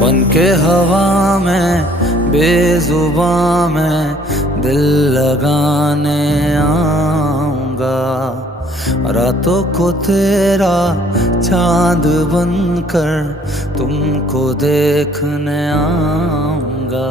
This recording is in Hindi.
बन के हवा में बेजुबां में दिल लगाने आऊंगा। रातों को तेरा चांद बनकर तुमको देखने आऊंगा।